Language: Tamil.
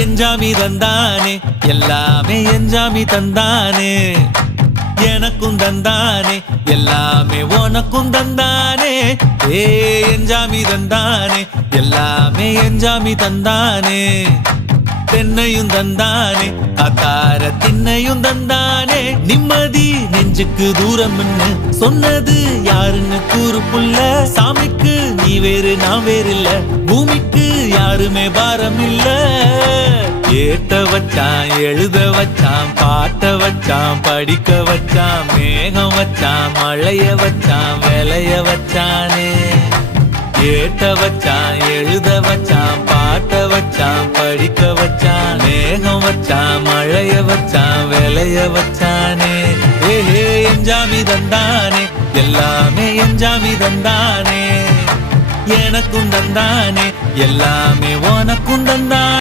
எஞ்சாமி தந்தானே எல்லாமே எஞ்சாமி தந்தானே எனக்கும் தந்தானே எல்லாமே உனக்கும் தந்தானே ஏ எஞ்சாமி தந்தானே எல்லாமே எஞ்சாமி தந்தானே தென்னையும் தந்தானே அத்தார திண்ணையும் தந்தானே நிம்மதி நெஞ்சுக்கு தூரம் சொன்னது யாருன்னு கூறு புள்ள சாமிக்கு நீ வேறு நான் வேறு இல்ல பூமிக்கு யாருமே பாரம் இல்ல ஏத்த வச்சான் எழுத வச்சான் பாட்ட வச்சான் படிக்க வச்சான் மேகம் வச்சான் மழைய வச்சான் விளைய வச்சானே ஏத்த வச்சான் எழுத வச்சான் பாட்ட வச்சான் படிக்க வச்சான் மேகம் வச்சான் மழைய வச்சான் விளைய வச்சானே ஏஹே எஞ்சாமி தந்தானே எல்லாமே எஞ்சாமி தந்தானே எனக்கும் தந்தானே எல்லாமே உனக்கும் தந்தானே